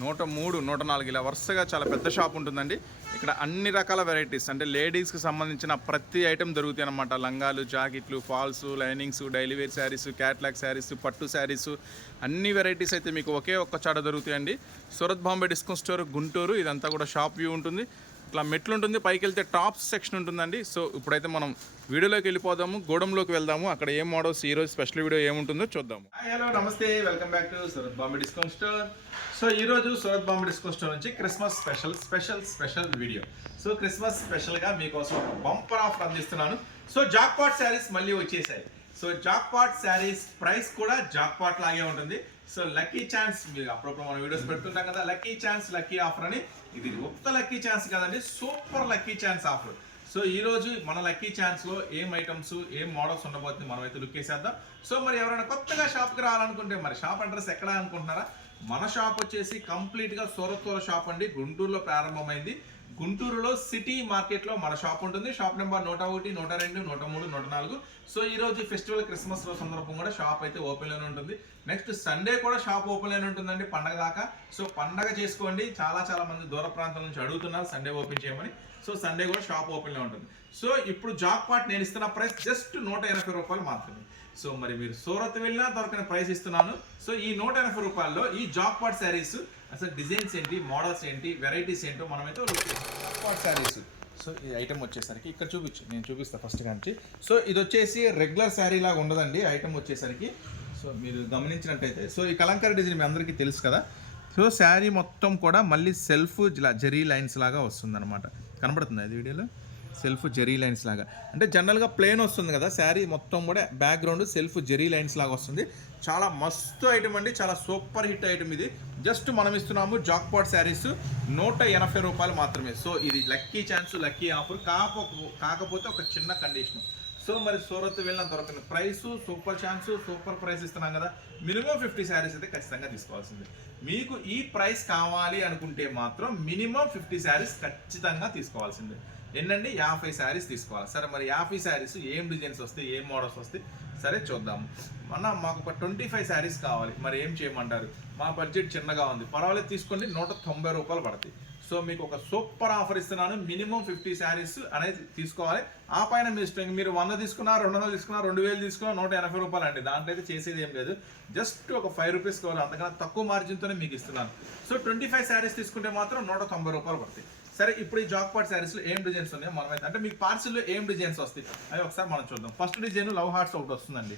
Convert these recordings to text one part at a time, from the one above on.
నూట మూడు నూట నాలుగు ఇలా వరుసగా చాలా పెద్ద షాప్ ఉంటుందండి. ఇక్కడ అన్ని రకాల వెరైటీస్ అంటే లేడీస్కి సంబంధించిన ప్రతి ఐటెం దొరుకుతాయి అన్నమాట. లంగాలు జాకెట్లు falls linings daily wear saris catalogue saris పట్టు శారీస్ అన్ని వెరైటీస్ అయితే మీకు ఒకే ఒక్క చాట దొరుకుతాయండి. సూరత్ బాంబే డిస్కౌంట్ స్టోర్ గుంటూరు ఇదంతా కూడా షాప్ వ్యూ ఉంటుంది. ఇట్లా మెట్లు ఉంటుంది పైకి వెళ్తే టాప్ సెక్షన్ ఉంటుందండి. సో ఇప్పుడైతే మనం వీడియోలోకి వెళ్ళిపోదాము గోడంలోకి వెళ్దాము. అక్కడ ఏం మోడల్స్ ఈ రోజు స్పెషల్ వీడియో ఏముంటుందో చూద్దాము. హలో నమస్తే welcome back to Surat Bombay discount store. So ఈ రోజు సూరత్ బాంబే డిస్కౌంట్ స్టోర్ నుంచి Christmas special special special video. So Christmas స్పెషల్గా మీకోసం ఒక బంపర్ ఆఫర్ అందిస్తున్నాను. సో జాక్ పాట్ శారీస్ మళ్ళీ వచ్చేసాయి. So jackpot saris price కూడా జాక్ పాట్ లాగే ఉంటుంది. సో లక్కీ ఛాన్స్ మీరు అప్పుడప్పుడు మనం వీడియోస్ పెడుతుంటాం కదా లక్కీ ఛాన్స్ లక్కీ ఆఫర్ అని. ఇది ఒక్క లక్కీ ఛాన్స్ కదండి super lucky chance offer so ఈ రోజు మన లక్కీ ఛాన్స్లో ఏం ఐటమ్స్ ఏం మోడల్స్ ఉండబోతుంది మనం అయితే లుక్ వేసేద్దాం సో మరి ఎవరైనా కొత్తగా షాప్కి రావాలనుకుంటే మరి షాప్ అడ్రస్ ఎక్కడ అనుకుంటున్నారా? మన షాప్ వచ్చేసి కంప్లీట్గా గా షాప్ అండి. గుంటూరులో ప్రారంభమైంది. గుంటూరులో సిటీ మార్కెట్లో మన షాప్ ఉంటుంది. షాప్ నెంబర్ నూట ఒకటి నూట రెండు నూట మూడు నూట నాలుగు. సో ఈ రోజు ఫెస్టివల్ క్రిస్మస్ రోజు సందర్భం కూడా షాప్ అయితే ఓపెన్లోనే ఉంటుంది. నెక్స్ట్ సండే కూడా షాప్ ఓపెన్లోనే ఉంటుందండి పండగ దాకా. సో పండగ చేసుకోండి. చాలా చాలా మంది దూర ప్రాంతాల నుంచి అడుగుతున్నారు సండే ఓపెన్ చేయమని. సో సండే కూడా షాప్ ఓపెన్లో ఉంటుంది. సో ఇప్పుడు జాక్ పాట్ నేను ఇస్తున్న ప్రైస్ జస్ట్ నూట ఎనభై రూపాయలు మాత్రమే. సో మరి మీరు సూరత్ వెళ్ళినా దొరకని ప్రైస్ ఇస్తున్నాను. సో ఈ నూట ఎనభై రూపాయల్లో ఈ జాక్ పాట్ శారీస్ అసలు డిజైన్స్ ఏంటి మోడల్స్ ఏంటి వెరైటీస్ ఏంటో మనమైతే జాక్ శారీస్. సో ఈ ఐటమ్ వచ్చేసరికి ఇక్కడ చూపించు నేను చూపిస్తాను ఫస్ట్ కానీ సో ఇది వచ్చేసి రెగ్యులర్ శారీ లాగా ఉండదండి ఐటమ్ వచ్చేసరికి. సో మీరు గమనించినట్టయితే సో ఈ కలంకారీ డిజైన్ మీ అందరికీ తెలుసు కదా. సో శారీ మొత్తం కూడా మళ్ళీ సెల్ఫ్ జరీ లైన్స్ లాగా వస్తుంది కనబడుతుంది అది వీడియోలో? సెల్ఫ్ జెరీ లైన్స్ లాగా. అంటే జనరల్గా ప్లేన్ వస్తుంది కదా శారీ మొత్తం కూడా బ్యాక్గ్రౌండ్ సెల్ఫ్ జెరీ లైన్స్ లాగా వస్తుంది. చాలా మస్తు ఐటమ్ అండి చాలా సూపర్ హిట్ ఐటమ్ ఇది. జస్ట్ మనం ఇస్తున్నాము జాక్పాట్ శారీస్ నూట ఎనభై రూపాయలు మాత్రమే. సో ఇది లక్కీ ఛాన్స్ లక్కీ ఆఫర్. కాకపో కాకపోతే ఒక చిన్న కండిషన్. సో మరి సూరత్ వెళ్ళిన దొరకని price super chance super price ఇస్తున్నాం కదా. మినిమం ఫిఫ్టీ శారీస్ అయితే ఖచ్చితంగా తీసుకోవాల్సిందే. మీకు ఈ ప్రైస్ కావాలి అనుకుంటే మాత్రం మినిమం ఫిఫ్టీ శారీస్ ఖచ్చితంగా తీసుకోవాల్సిందే. ఎన్నండి? యాభై శారీస్ తీసుకోవాలి. సరే మరి యాభై శారీస్ ఏం డిజైన్స్ వస్తాయి? ఏం మోడల్స్ వస్తాయి? సరే చూద్దాం. మన మాకు ఒక ట్వంటీ ఫైవ్ శారీస్ కావాలి. మరి ఏం చేయమంటారు? మా బడ్జెట్ చిన్నగా ఉంది. పర్వాలేదు తీసుకోండి. నూట తొంభై రూపాయలు పడతాయి. సో మీకు ఒక సూపర్ ఆఫర్ ఇస్తున్నాను. మినిమం ఫిఫ్టీ శారీస్ అనేది తీసుకోవాలి. ఆ పైన మీ ఇష్టం. మీరు వంద తీసుకున్నా రెండు వందలు తీసుకున్నా రెండు వేలు తీసుకున్నా నూట ఎనభై రూపాయలు అండి. దాంట్లో అయితే చేసేది ఏం లేదు. జస్ట్ ఒక ఫైవ్ రూపీస్ కావాలి. అంతకన్నా తక్కువ మార్జిన్తోనే మీకు ఇస్తున్నాను. సో ట్వంటీ ఫైవ్ శారీస్ తీసుకుంటే మాత్రం నూట తొంభై రూపాయలు పడతాయి. సరే ఇప్పుడు ఈ జాక్ పాట్ శారీస్లో ఏం డిజైన్స్ ఉన్నాయో మనమైతే అంటే మీకు పార్సిల్లో ఏం డిజైన్స్ వస్తాయి? అవి ఒకసారి మనం చూద్దాం. ఫస్ట్ డిజైన్ లవ్ హార్ట్స్ ఒకటి వస్తుందండి.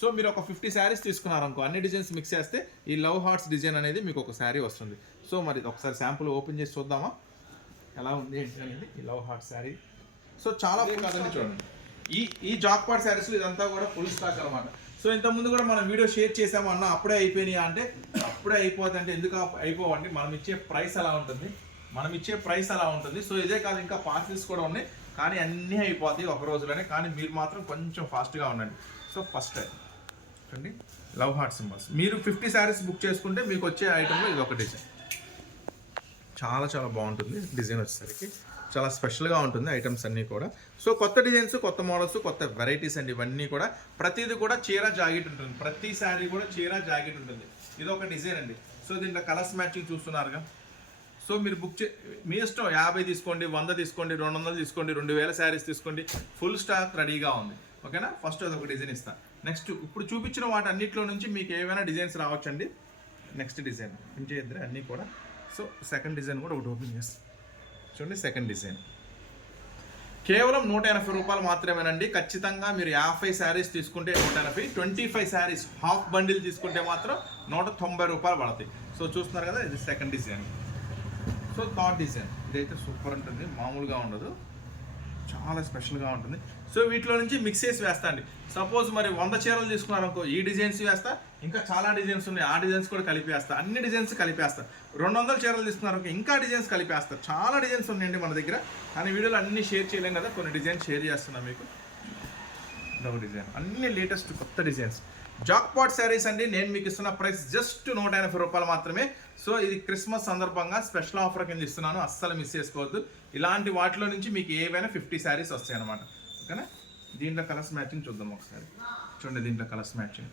సో మీరు ఒక ఫిఫ్టీ శారీస్ తీసుకున్నారనుకో అన్ని డిజైన్స్ మిక్స్ చేస్తే ఈ లవ్ హార్ట్స్ డిజైన్ అనేది మీకు ఒక శారీ వస్తుంది. సో మరి ఒకసారి శాంపుల్ ఓపెన్ చేసి చూద్దామా? ఎలా ఉంది ఏంటి అనేది ఈ లవ్ హార్ట్ శారీ. సో చాలా కాదండి చూడండి. ఈ ఈ జాక్ పాట్ శారీస్లో ఇదంతా కూడా ఫుల్ స్టాక్ అనమాట సో ఇంత ముందు కూడా మనం వీడియో షేర్ చేసాము అన్న అప్పుడే అయిపోయినాయా అంటే అప్పుడే అయిపోతుంది అంటే ఎందుకు అయిపోవండి? మనం ఇచ్చే ప్రైస్ అలా ఉంటుంది? మనం ఇచ్చే ప్రైస్ అలా ఉంటుంది. సో ఇదే కాదు ఇంకా పార్సిల్స్ కూడా ఉన్నాయి. కానీ అన్నీ అయిపోతాయి ఒక రోజులోనే. కానీ మీరు మాత్రం కొంచెం ఫాస్ట్గా ఉండండి. సో ఫస్ట్ చూడండి లవ్ హార్ట్ సింబల్స్. మీరు ఫిఫ్టీ శారీస్ బుక్ చేసుకుంటే మీకు వచ్చే ఐటెంలో ఇది ఒక డిజైన్. చాలా చాలా బాగుంటుంది డిజైన్ వచ్చేసరికి. చాలా స్పెషల్గా ఉంటుంది ఐటమ్స్ అన్నీ కూడా. సో కొత్త డిజైన్స్ కొత్త మోడల్స్ కొత్త వెరైటీస్ అండి ఇవన్నీ కూడా ప్రతిది కూడా చీర జాకెట్ ఉంటుంది. ప్రతి శారీ కూడా చీర జాకెట్ ఉంటుంది. ఇది ఒక డిజైన్ అండి. సో దీంట్లో కలర్స్ మ్యాచింగ్ చూస్తున్నారుగా. సో మీరు బుక్ చే మీ ఇష్టం యాభై తీసుకోండి వంద తీసుకోండి రెండు వందలు తీసుకోండి రెండు వేల శారీస్ తీసుకోండి ఫుల్ స్టాక్ రెడీగా ఉంది. ఓకేనా? ఫస్ట్ అది ఒక డిజైన్ ఇస్తాను నెక్స్ట్ ఇప్పుడు చూపించిన వాటి అన్నింటిలో నుంచి మీకు ఏమైనా డిజైన్స్ రావచ్చండి? నెక్స్ట్ డిజైన్ ఏం అన్నీ కూడా. సో సెకండ్ డిజైన్ కూడా ఒకటి ఓపెన్ చేస్తాం. చూడండి సెకండ్ డిజైన్ కేవలం నూట ఎనభై రూపాయలు మాత్రమేనండి. ఖచ్చితంగా మీరు యాభై శారీస్ తీసుకుంటే నూట ఎనభై twenty five saris half bundle తీసుకుంటే మాత్రం నూట తొంభై రూపాయలు పడతాయి. సో చూస్తున్నారు కదా ఇది second design so that design. ఇదైతే సూపర్ ఉంటుంది. మామూలుగా ఉండదు. చాలా స్పెషల్గా ఉంటుంది. సో వీటిలో నుంచి మిక్స్ చేసి వేస్తా అండి. సపోజ్ మరి వంద చీరలు తీసుకున్నారనుకో ఈ డిజైన్స్ వేస్తా ఇంకా చాలా డిజైన్స్ ఉన్నాయి. ఆ డిజైన్స్ కూడా కలిపేస్తా. అన్ని డిజైన్స్ కలిపేస్తా. రెండు వందల చీరలు తీసుకున్నారనుకో ఇంకా డిజైన్స్ కలిపేస్తా. చాలా డిజైన్స్ ఉన్నాయండి మన దగ్గర. కానీ వీడియోలో అన్ని షేర్ చేయలేం కదా కొన్ని డిజైన్స్ షేర్ చేస్తున్నా మీకు. ఇదొక డిజైన్. అన్ని లేటెస్ట్ కొత్త డిజైన్స్. జాక్ పాట్ శారీస్ అండి. నేను మీకు ఇస్తున్న ప్రైస్ జస్ట్ నూట ఎనభై రూపాయలు మాత్రమే. సో ఇది క్రిస్మస్ సందర్భంగా స్పెషల్ ఆఫర్ కింద ఇస్తున్నాను. అస్సలు మిస్ చేసుకోవద్దు. ఇలాంటి వాటిలో నుంచి మీకు ఏవైనా ఫిఫ్టీ శారీస్ వస్తాయి అనమాట ఓకేనా? దీంట్లో కలర్స్ మ్యాచింగ్ చూద్దాం ఒకసారి. చూడండి దీంట్లో కలర్స్ మ్యాచింగ్.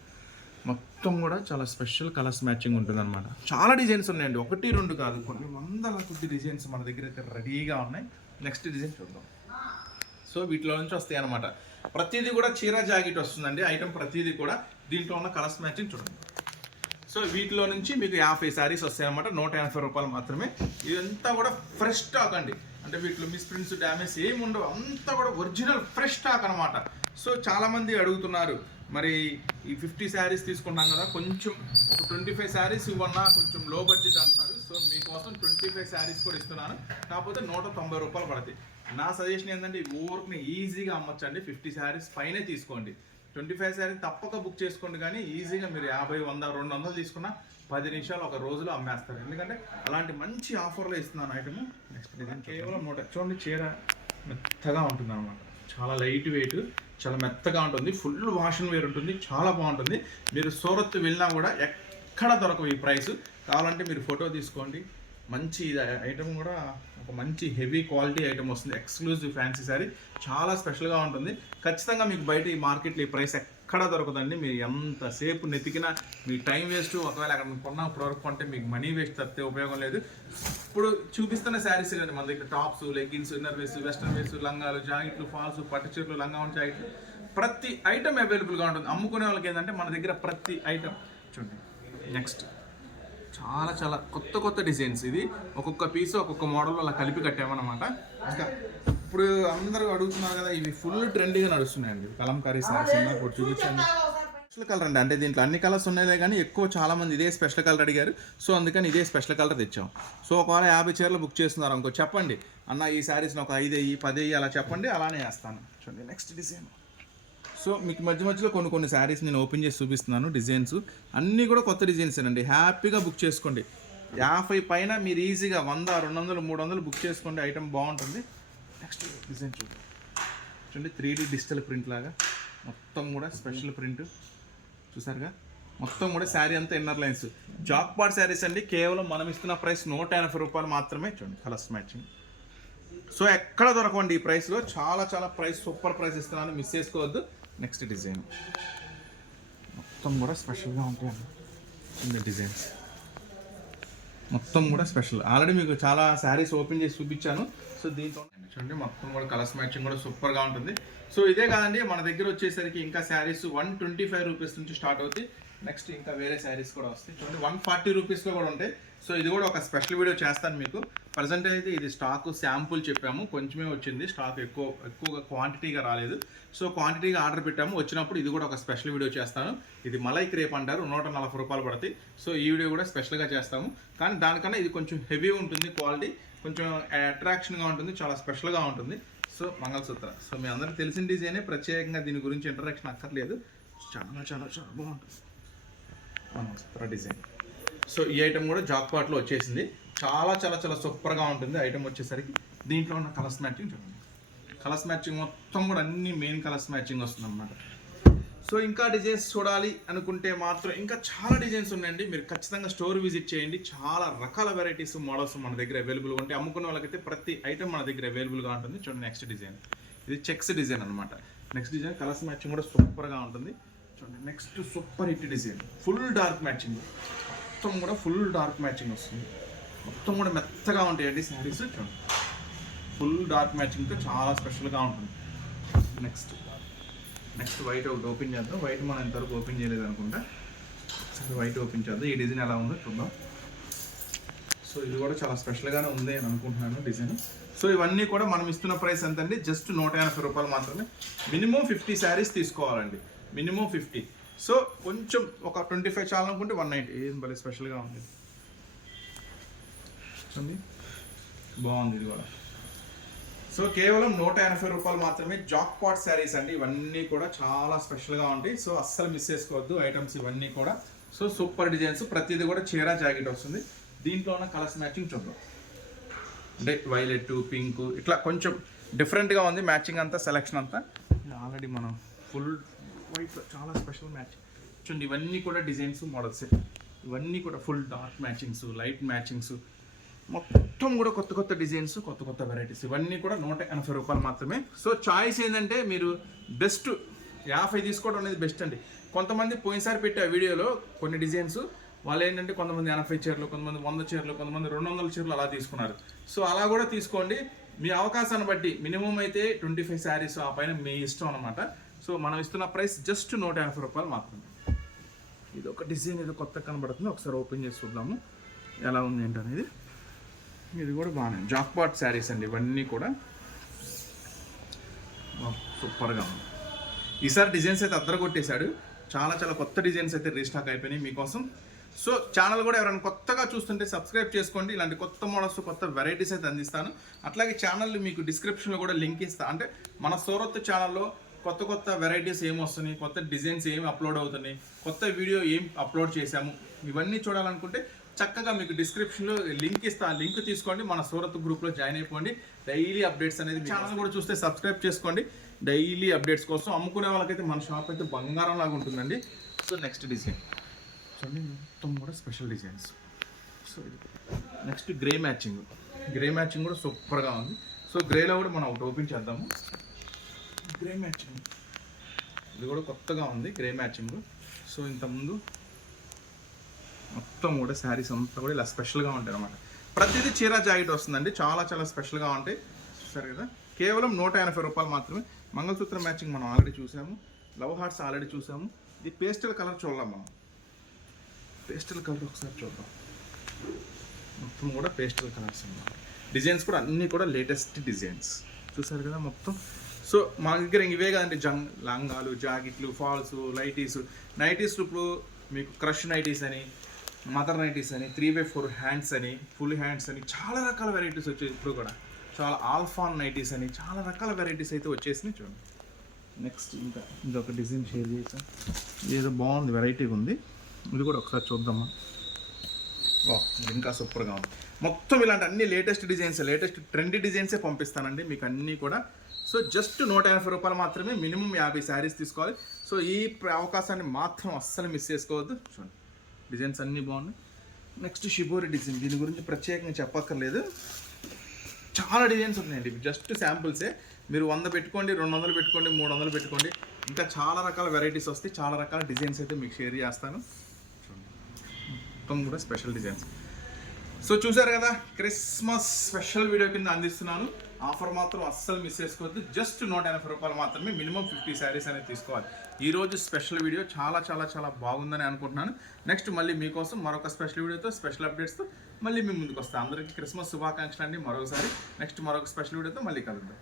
మొత్తం కూడా చాలా స్పెషల్ కలర్స్ మ్యాచింగ్ ఉంటుందన్నమాట. చాలా డిజైన్స్ ఉన్నాయండి. ఒకటి రెండు కాదు. కొన్ని వందల కొద్ది డిజైన్స్ మన దగ్గర అయితే రెడీగా ఉన్నాయి. నెక్స్ట్ డిజైన్ చూద్దాం. సో వీటిలో నుంచి వస్తాయి అనమాట ప్రతిదీ కూడా చీర జాకెట్ వస్తుందండి. ఐటమ్ ప్రతిదీ కూడా దీంట్లో ఉన్న కలర్స్ మ్యాచింగ్ చూడండి. సో వీటిలో నుంచి మీకు యాభై శారీస్ వస్తాయన్నమాట. నూట ఎనభై రూపాయలు మాత్రమే. ఇదంతా కూడా ఫ్రెష్ స్టాక్ అండి. అంటే వీటిలో మిస్ప్రింట్స్ డ్యామేజ్ ఏమి ఉండవు. అంతా కూడా ఒరిజినల్ ఫ్రెష్ స్టాక్ అనమాట సో చాలామంది అడుగుతున్నారు మరి ఈ ఫిఫ్టీ శారీస్ తీసుకుంటాం కదా కొంచెం ఒక ట్వంటీ ఫైవ్ శారీస్ ఇవ్వన్నా కొంచెం లో బడ్జెట్ అంటున్నారు. సో మీకోసం ట్వంటీ ఫైవ్ శారీస్ కూడా ఇస్తున్నాను. కాకపోతే నూట తొంభై రూపాయలు పడతాయి. నా సజెషన్ ఏంటంటే ఈ ఊరికి ఈజీగా అమ్మొచ్చండి. ఫిఫ్టీ శారీస్ పైనే తీసుకోండి. ట్వంటీ ఫైవ్ శారీ తప్పక బుక్ చేసుకోండి కానీ ఈజీగా మీరు యాభై వంద రెండు వందలు తీసుకున్నా పది నిమిషాలు ఒక రోజులో అమ్మేస్తారు. ఎందుకంటే అలాంటి మంచి ఆఫర్లో ఇస్తున్నాను ఐటమ్ నెక్స్ట్ డిజైన్ కేవలం నూట చూడండి చీర మెత్తగా ఉంటుంది అనమాట చాలా లైట్ వెయిట్ చాలా మెత్తగా ఉంటుంది. ఫుల్ వాషన్ వేర్ ఉంటుంది. చాలా బాగుంటుంది. మీరు సూరత్ వెళ్ళినా కూడా ఎక్కడ దొరకవు ఈ ప్రైస్ కావాలంటే మీరు ఫోటో తీసుకోండి. మంచి ఐటమ్ కూడా ఒక మంచి హెవీ క్వాలిటీ ఐటమ్ వస్తుంది. ఎక్స్క్లూజివ్ ఫ్యాన్సీ శారీ చాలా స్పెషల్గా ఉంటుంది. ఖచ్చితంగా మీకు బయట ఈ మార్కెట్లో ఈ ప్రైస్ ఎక్కడ దొరకదండి. మీరు ఎంతసేపు నెతికినా మీ టైం వేస్ట్ ఒకవేళ అక్కడ కొన్న ప్రోడక్ట్ కొంటే మీకు మనీ వేస్ట్ తప్పితే ఉపయోగం లేదు. ఇప్పుడు చూపిస్తున్న శారీస్ కానీ మన దగ్గర tops leggings inner wears western wears లంగాలు జాకెట్లు ఫాల్స్ పట్టు చీరలు లంగా జాకెట్లు. ప్రతి ఐటమ్ అవైలబుల్గా ఉంటుంది. అమ్ముకునే వాళ్ళకి ఏంటంటే మన దగ్గర ప్రతి ఐటమ్ చూడండి. నెక్స్ట్ చాలా చాలా కొత్త కొత్త డిజైన్స్ ఇది. ఒక్కొక్క పీస్ ఒక్కొక్క మోడల్ అలా కలిపి కట్టామన్నమాట. ఇంకా ఇప్పుడు అందరూ అడుగుతున్నారు కదా ఇవి ఫుల్ ట్రెండీగా నడుస్తున్నాయండి. కలంకారీ సారీస్ ఇప్పుడు చూపించండి. స్పెషల్ కలర్ అండి. అంటే దీంట్లో అన్ని కలర్స్ ఉన్నాయిలే కానీ ఎక్కువ చాలా మంది ఇదే స్పెషల్ కలర్ అడిగారు. సో అందుకని ఇదే స్పెషల్ కలర్ తెచ్చాం. సో ఒకవేళ యాభై చీరలు బుక్ చేస్తున్నారు అనుకో చెప్పండి. అన్న ఈ శారీస్ని ఒక ఐదు అయ్యి పది అయ్యి అలా చెప్పండి. అలానే వేస్తాను. చూడండి నెక్స్ట్ డిజైన్ సో మీకు మధ్య మధ్యలో కొన్ని కొన్ని శారీస్ నేను ఓపెన్ చేసి చూపిస్తున్నాను డిజైన్స్. అన్నీ కూడా కొత్త డిజైన్స్ అండి. హ్యాపీగా బుక్ చేసుకోండి. యాభై పైన మీరు ఈజీగా వంద రెండు వందలు మూడు వందలు బుక్ చేసుకోండి. ఐటమ్ బాగుంటుంది. నెక్స్ట్ డిజైన్ చూడండి చూడండి త్రీ డీ డిజిటల్ ప్రింట్ లాగా. మొత్తం కూడా స్పెషల్ ప్రింట్. చూసారుగా? మొత్తం కూడా శారీ అంతా inner lines. Jackpot saris అండి. కేవలం మనం ఇస్తున్న ప్రైస్ నూట ఎనభై రూపాయలు మాత్రమే. చూడండి కలర్స్ మ్యాచింగ్. సో ఎక్కడ దొరకండి ఈ ప్రైస్లో? చాలా చాలా ప్రైస్ సూపర్ ప్రైస్ ఇస్తున్నాను. మిస్ చేసుకోవద్దు. నెక్స్ట్ డిజైన్ మొత్తం కూడా స్పెషల్గా ఉంటాయండి చిన్న డిజైన్స్ మొత్తం కూడా స్పెషల్ ఆల్రెడీ మీకు చాలా శారీస్ ఓపెన్ చేసి చూపించాను. సో దీంతో చూడండి మొత్తం కూడా కలర్స్ మ్యాచింగ్ కూడా సూపర్గా ఉంటుంది. సో ఇదే కాదండి మన దగ్గర వచ్చేసరికి ఇంకా saris one twenty five rupees నుంచి స్టార్ట్ అవుతాయి. నెక్స్ట్ ఇంకా వేరే శారీస్ కూడా వస్తాయి. చూడండి వన్ ఫార్టీ రూపీస్లో కూడా ఉంటాయి. సో ఇది కూడా ఒక స్పెషల్ వీడియో చేస్తాను మీకు. ప్రజెంట్ అయితే ఇది స్టాక్ శాంపుల్ చెప్పాము. కొంచెమే వచ్చింది. స్టాక్ ఎక్కువ ఎక్కువగా క్వాంటిటీగా రాలేదు. సో క్వాంటిటీగా ఆర్డర్ పెట్టాము. వచ్చినప్పుడు ఇది కూడా ఒక స్పెషల్ వీడియో చేస్తాను. ఇది మలై క్రేప్ అంటారు. నూట నలభై రూపాయలు పడతాయి. సో ఈ వీడియో కూడా స్పెషల్గా చేస్తాము. కానీ దానికన్నా ఇది కొంచెం హెవీ ఉంటుంది క్వాలిటీ. కొంచెం అట్రాక్షన్గా ఉంటుంది. చాలా స్పెషల్గా ఉంటుంది. సో మంగళసూత్ర. సో మీ అందరికి తెలిసిన డిజైనే. ప్రత్యేకంగా దీని గురించి ఇంటరాక్షన్ అక్కర్లేదు. చాలా చాలా చాలా బాగుంటుంది. మంగళసూత్ర డిజైన్. సో ఈ ఐటమ్ కూడా జాక్ పాట్లో వచ్చేసింది. చాలా చాలా చాలా సూపర్గా ఉంటుంది ఐటమ్ వచ్చేసరికి. దీంట్లో ఉన్న కలర్స్ మ్యాచింగ్ చూడండి కలర్స్ మ్యాచింగ్ మొత్తం కూడా అన్ని మెయిన్ కలర్స్ మ్యాచింగ్ వస్తుంది అనమాట సో ఇంకా డిజైన్స్ చూడాలి అనుకుంటే మాత్రం ఇంకా చాలా డిజైన్స్ ఉన్నాయండి. మీరు ఖచ్చితంగా స్టోర్ విజిట్ చేయండి. చాలా రకాల వెరైటీస్ మోడల్స్ మన దగ్గర అవైలబుల్గా ఉంటాయి. అమ్ముకునే వాళ్ళకైతే ప్రతి ఐటమ్ మన దగ్గర అవైలబుల్గా ఉంటుంది. చూడండి నెక్స్ట్ డిజైన్ ఇది చెక్స్ డిజైన్ అనమాట నెక్స్ట్ డిజైన్ కలర్స్ మ్యాచింగ్ కూడా సూపర్గా ఉంటుంది. చూడండి next super hit design full dark matching మొత్తం కూడా ఫుల్ డార్క్ మ్యాచింగ్ వస్తుంది. మొత్తం కూడా మెత్తగా ఉంటాయండి శారీస్ చూడండి ఫుల్ డార్క్ మ్యాచింగ్తో చాలా స్పెషల్గా ఉంటుంది. నెక్స్ట్ నెక్స్ట్ వైట్ ఒకటి ఓపెన్ చేద్దాం. వైట్ మనం ఇంతవరకు ఓపెన్ చేయలేదు అనుకుంటా. సరే వైట్ ఓపెన్ చేద్దాం. ఈ డిజైన్ ఎలా ఉందో చూద్దాం. సో ఇది కూడా చాలా స్పెషల్గానే ఉంది అని అనుకుంటున్నాను డిజైన్ సో ఇవన్నీ కూడా మనం ఇస్తున్న ప్రైస్ ఎంత అండి జస్ట్ నూట ఎనభై రూపాయలు మాత్రమే. మినిమం ఫిఫ్టీ శారీస్ తీసుకోవాలండి. మినిమం ఫిఫ్టీ సో కొంచెం ఒక ట్వంటీ ఫైవ్ చాలనుకుంటే వన్ నైంటీ ఏం భలే స్పెషల్గా ఉంది. చూడండి. బాగుంది ఇది కూడా. సో కేవలం నూట ఎనభై రూపాయలు మాత్రమే జాక్ పాట్ శారీస్ అండి. ఇవన్నీ కూడా చాలా స్పెషల్గా ఉంటాయి. సో అస్సలు మిస్ చేసుకోవద్దు. ఐటమ్స్ ఇవన్నీ కూడా. సో సూపర్ డిజైన్స్ ప్రతిదీ కూడా చీర జాకెట్ వస్తుంది. దీంట్లో ఉన్న కలర్స్ మ్యాచింగ్ చూద్దాం. అంటే వైలెట్ పింక్ ఇట్లా కొంచెం డిఫరెంట్గా ఉంది. మ్యాచింగ్ అంతా సెలెక్షన్ అంతా. ఆల్రెడీ మనం ఫుల్ వైట్ చాలా స్పెషల్ మ్యాచ్ చూడండి ఇవన్నీ కూడా డిజైన్స్ మోడల్స్ ఇవన్నీ కూడా full dark matchings light matchings మొత్తం కూడా కొత్త కొత్త డిజైన్స్ కొత్త కొత్త వెరైటీస్ ఇవన్నీ కూడా నూట ఎనభై రూపాయలు మాత్రమే. సో చాయిస్ ఏంటంటే మీరు బెస్ట్ యాభై తీసుకోవడం అనేది బెస్ట్ అండి. కొంతమంది పోయినసారి పెట్టే ఆ వీడియోలో కొన్ని డిజైన్స్ వాళ్ళు ఏంటంటే కొంతమంది ఎనభై చీరలు కొంతమంది వంద చీరలు కొంతమంది రెండు వందల చీరలు అలా తీసుకున్నారు. సో అలా కూడా తీసుకోండి. మీ అవకాశాన్ని బట్టి మినిమం అయితే ట్వంటీ ఫైవ్ శారీస్ ఆ పైన మీ ఇష్టం అనమాట సో మనం ఇస్తున్న ప్రైస్ జస్ట్ నూట యాభై రూపాయలు మాత్రమే. ఇది ఒక డిజైన్ ఇది కొత్త కనబడుతుంది. ఒకసారి ఓపెన్ చేసి చూద్దాము. ఎలా ఉంది ఏంటనేది. ఇది కూడా బాగానే జాక్పాట్ శారీస్ అండి ఇవన్నీ కూడా. సూపర్గా ఉంది. ఈసారి డిజైన్స్ అయితే అద్దరు కొట్టేశాడు చాలా చాలా కొత్త డిజైన్స్ అయితే రీస్టాక్ అయిపోయినాయి మీకోసం. సో ఛానల్ కూడా ఎవరైనా కొత్తగా చూస్తుంటే సబ్స్క్రైబ్ చేసుకోండి. ఇలాంటి కొత్త మోడల్స్ కొత్త వెరైటీస్ అయితే అందిస్తాను. అట్లాగే ఛానల్ మీకు డిస్క్రిప్షన్లో కూడా లింక్ ఇస్తాను అంటే మన సూరత్ ఛానల్లో కొత్త కొత్త వెరైటీస్ ఏం వస్తున్నాయి కొత్త డిజైన్స్ ఏం అప్లోడ్ అవుతున్నాయి కొత్త వీడియో ఏం అప్లోడ్ చేశాము ఇవన్నీ చూడాలనుకుంటే చక్కగా మీకు డిస్క్రిప్షన్లో లింక్ ఇస్తా ఆ లింక్ తీసుకోండి మన సూరత్ గ్రూప్లో జాయిన్ అయిపోండి. డైలీ అప్డేట్స్ అనేది ఛానల్ కూడా చూస్తే సబ్స్క్రైబ్ చేసుకోండి. డైలీ అప్డేట్స్ కోసం అమ్ముకునే వాళ్ళకైతే మన షాప్ అయితే బంగారం లాగా ఉంటుందండి. సో నెక్స్ట్ డిజైన్ చూడండి మొత్తం కూడా స్పెషల్ డిజైన్స్ సో ఇది next grey matching grey matching కూడా సూపర్గా ఉంది. సో గ్రేలో కూడా మనం ఒకటి ఓపెన్ చేద్దాము. గ్రే మ్యాచింగ్ ఇది కూడా కొత్తగా ఉంది గ్రే మ్యాచింగ్ సో ఇంతకుముందు మొత్తం కూడా శారీస్ అంతా కూడా ఇలా స్పెషల్గా ఉంటాయి అనమాట ప్రతిదీ చీర జాకెట్ వస్తుందండి చాలా చాలా స్పెషల్గా ఉంటాయి. సరే కదా? కేవలం నూట ఎనభై రూపాయలు మాత్రమే. మంగళసూత్ర మ్యాచింగ్ మనం ఆల్రెడీ చూసాము. లవ్ హార్ట్స్ ఆల్రెడీ చూసాము. ఇది పేస్టల్ కలర్ చూడలేం మనం. పేస్టల్ కలర్ ఒకసారి చూద్దాం. మొత్తం కూడా పేస్టల్ కలర్స్ డిజైన్స్ కూడా అన్నీ కూడా లేటెస్ట్ డిజైన్స్ చూసారు కదా? మొత్తం సో మా దగ్గర ఇవే కదండి జంగ్ లంగాలు జాకెట్లు ఫాల్స్ లైటీస్ నైటీస్ ఇప్పుడు మీకు క్రష్ నైటీస్ అని మదర్ నైటీస్ అని త్రీ బై ఫోర్ హ్యాండ్స్ అని ఫుల్ హ్యాండ్స్ అని చాలా రకాల వెరైటీస్ వచ్చాయి ఇప్పుడు కూడా. చాలా ఆల్ఫాన్ నైటీస్ అని చాలా రకాల వెరైటీస్ అయితే వచ్చేసినాయి చూడండి. నెక్స్ట్ ఇంకా ఇంకొక డిజైన్ షేర్ చేసాం ఏదో బాగుంది వెరైటీగా ఉంది. ఇది కూడా ఒకసారి చూద్దామా? ఓ ఇంకా సూపర్గా ఉంది. మొత్తం ఇలాంటి అన్ని లేటెస్ట్ డిజైన్స్ లేటెస్ట్ ట్రెండీ డిజైన్సే పంపిస్తానండి. మీకు అన్నీ కూడా సో జస్ట్ నూట యాభై రూపాయలు మాత్రమే మినిమం యాభై శారీస్ తీసుకోవాలి. సో ఈ అవకాశాన్ని మాత్రం అస్సలు మిస్ చేసుకోవద్దు. చూడండి డిజైన్స్ అన్నీ బాగున్నాయి. నెక్స్ట్ షిబోరి డిజైన్ దీని గురించి ప్రత్యేకంగా చెప్పక్కర్లేదు. చాలా డిజైన్స్ ఉన్నాయండి. జస్ట్ శాంపుల్సే మీరు వంద పెట్టుకోండి రెండు వందలు పెట్టుకోండి మూడు వందలు పెట్టుకోండి. ఇంకా చాలా రకాల వెరైటీస్ వస్తాయి. చాలా రకాల డిజైన్స్ అయితే మీకు షేర్ చేస్తాను. మొత్తం కూడా స్పెషల్ డిజైన్స్ సో చూసారు కదా క్రిస్మస్ స్పెషల్ వీడియో కింద అందిస్తున్నాను. ఆఫర్ మాత్రం అస్సలు మిస్ చేసుకోవద్దు. జస్ట్ నూట ఎనభై రూపాయలు మాత్రమే మినిమం ఫిఫ్టీ శారీస్ అనేది తీసుకోవాలి. ఈరోజు స్పెషల్ వీడియో చాలా చాలా చాలా బాగుందని అనుకుంటున్నాను. నెక్స్ట్ మళ్ళీ మీకోసం మరొక స్పెషల్ వీడియోతో స్పెషల్ అప్డేట్స్తో మళ్ళీ మీ ముందుకు వస్తాను. అందరికీ క్రిస్మస్ శుభాకాంక్షలు అండి మరొకసారి. నెక్స్ట్ మరొక స్పెషల్ వీడియోతో మళ్ళీ కలుద్దాం.